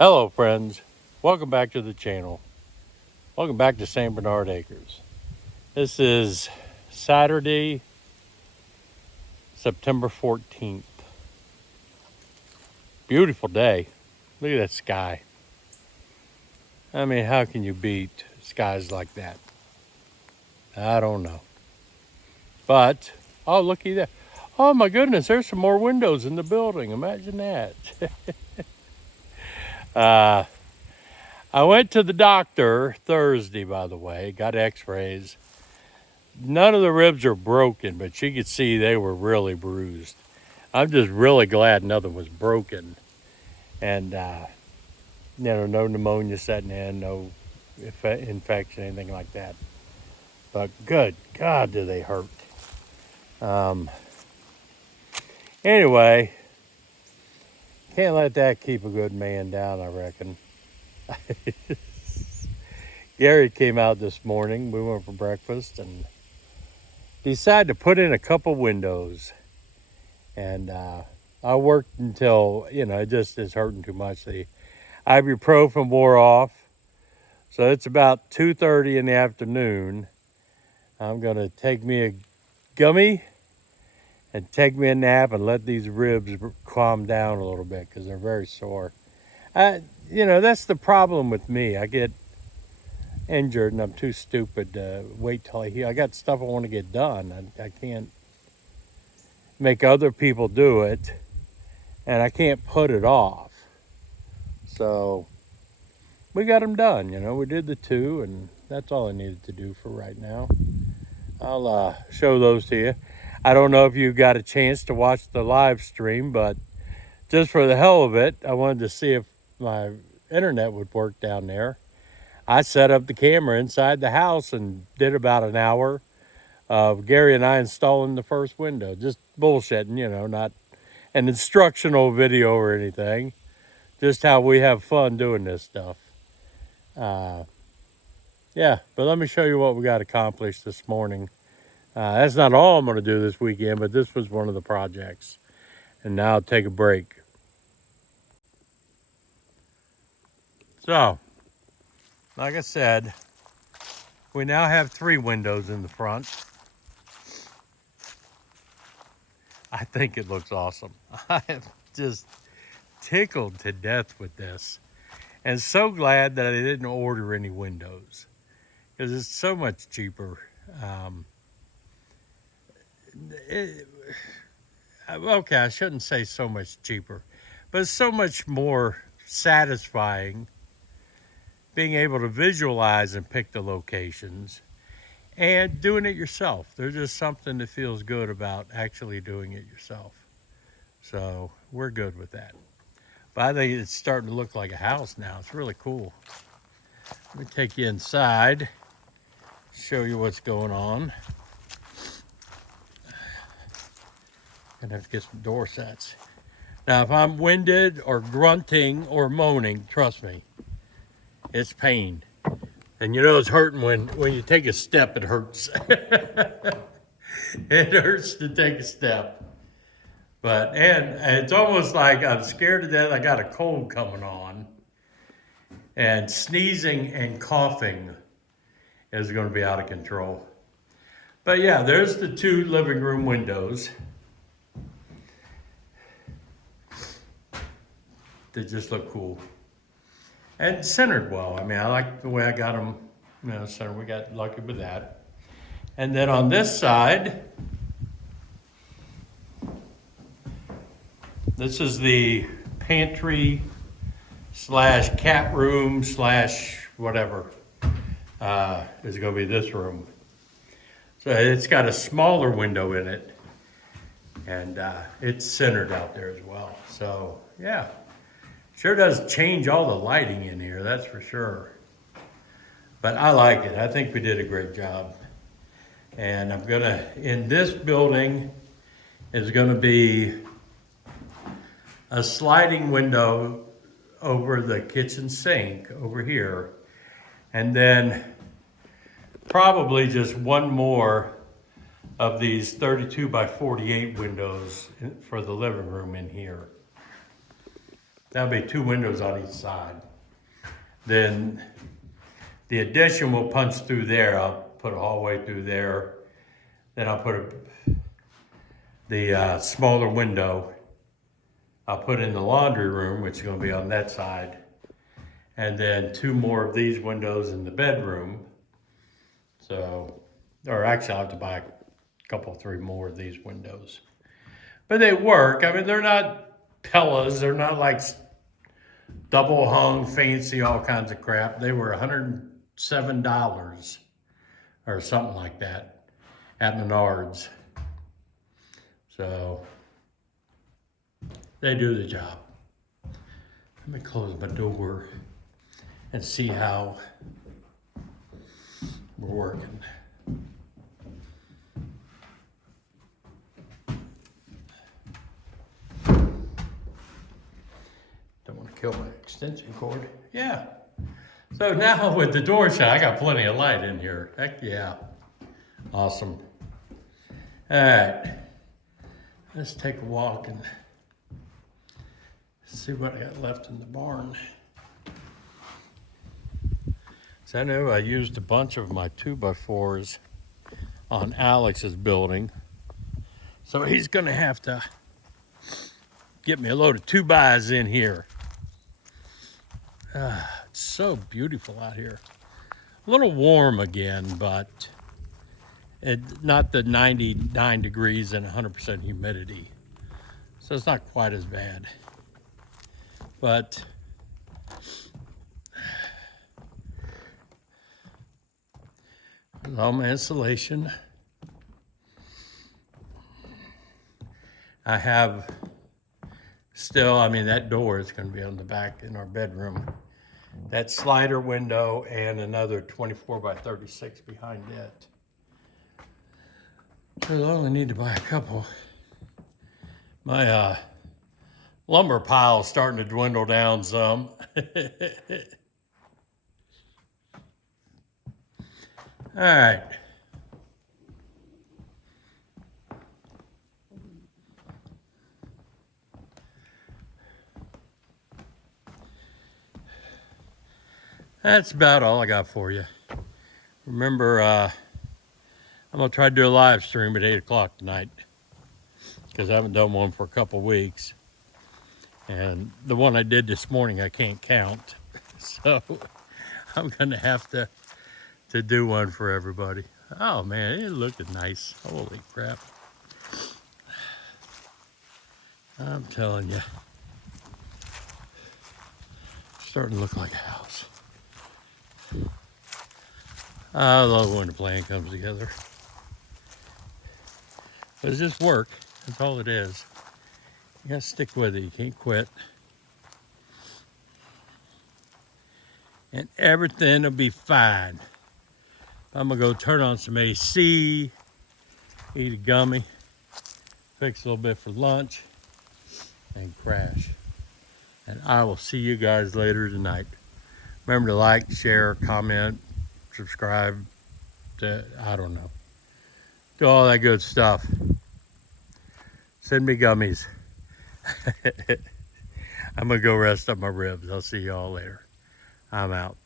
Hello friends, welcome back to the channel. Welcome back to St. Bernard Acres. This is Saturday, September 14th. Beautiful day. Look at that sky. I mean, how can you beat skies like that? I don't know. But, oh, looky there. Oh my goodness, there's some more windows in the building. Imagine that. uh, I went to the doctor Thursday, by the way, got x-rays. None of the ribs are broken, but you could see they were really bruised. I'm just really glad nothing was broken. And, no pneumonia setting in, no infection, anything like that. But good God, do they hurt. Anyway, can't let that keep a good man down, I reckon. Gary came out this morning. We went for breakfast and decided to put in a couple windows. And I worked until, it just is hurting too much. The ibuprofen wore off. So it's about 2:30 in the afternoon. I'm going to take me a gummy and take me a nap and let these ribs calm down a little bit because they're very sore. That's the problem with me. I get injured and I'm too stupid to wait till I heal. I got stuff I want to get done. I can't make other people do it, and I can't put it off. So we got them done. We did the two, and that's all I needed to do for right now. I'll show those to you. I don't know if you got a chance to watch the live stream, but just for the hell of it, I wanted to see if my internet would work down there. I set up the camera inside the house and did about an hour of Gary and I installing the first window. Just bullshitting, not an instructional video or anything. Just how we have fun doing this stuff. Yeah, but let me show you what we got accomplished this morning. That's not all I'm going to do this weekend, but this was one of the projects. And now I'll take a break. So, like I said, we now have 3 windows in the front. I think it looks awesome. I am just tickled to death with this. And so glad that I didn't order any windows because it's so much cheaper. Okay, I shouldn't say so much cheaper, but it's so much more satisfying being able to visualize and pick the locations and doing it yourself. There's just something that feels good about actually doing it yourself. So we're good with that. But I think it's starting to look like a house now. It's really cool. Let me take you inside, show you what's going on. Gonna have to get some door sets. Now, if I'm winded or grunting or moaning, trust me, it's pain. And it's hurting when you take a step, it hurts. It hurts to take a step. And it's almost like I'm scared to death. I got a cold coming on. And sneezing and coughing is going to be out of control. But yeah, there's the 2 living room windows. They just look cool. And centered well. I mean, I like the way I got them, centered. We got lucky with that. And then on this side, this is the pantry / cat room / whatever is going to be this room. So it's got a smaller window in it, and it's centered out there as well. So yeah, sure does change all the lighting in here, that's for sure. But I like it. I think we did a great job. And in this building is gonna be a sliding window over the kitchen sink over here. And then probably just one more of these 32 by 48 windows for the living room in here. That'll be 2 windows on each side. Then the addition will punch through there. I'll put a hallway through there. Then I'll put the smaller window. I'll put in the laundry room, which is going to be on that side. And then 2 more of these windows in the bedroom. So, or actually I'll have to buy a couple, 3 more of these windows. But they work. I mean, they're not Pellas. They're not like double hung, fancy, all kinds of crap. They were $107 or something like that at Menards. So they do the job. Let me close my door and see how we're working. Don't want to kill my extension cord. Yeah. So now with the door shut, I got plenty of light in here. Heck yeah. Awesome. All right. Let's take a walk and see what I got left in the barn. So I know I used a bunch of my 2x4s on Alex's building. So he's gonna have to get me a load of 2x in here. It's so beautiful out here. A little warm again, but not the 99 degrees and 100% humidity. So it's not quite as bad. But all my insulation. I have still, I mean, that door is going to be on the back in our bedroom. That slider window and another 24 by 36 behind it. So I only need to buy a couple. My lumber pile is starting to dwindle down some. All right. That's about all I got for you. Remember, I'm going to try to do a live stream at 8 o'clock tonight because I haven't done one for a couple weeks. And the one I did this morning, I can't count. So I'm going to have to do one for everybody. Oh, man, it looked nice. Holy crap. I'm telling you. It's starting to look like a house. I love when the plan comes together. But it's just work. That's all it is. You gotta stick with it. You can't quit. And everything will be fine. I'm gonna go turn on some AC, eat a gummy, fix a little bit for lunch, and crash. And I will see you guys later tonight. Remember to like, share, comment, subscribe to, I don't know, do all that good stuff. Send me gummies. I'm gonna go rest up my ribs. I'll see y'all later. I'm out.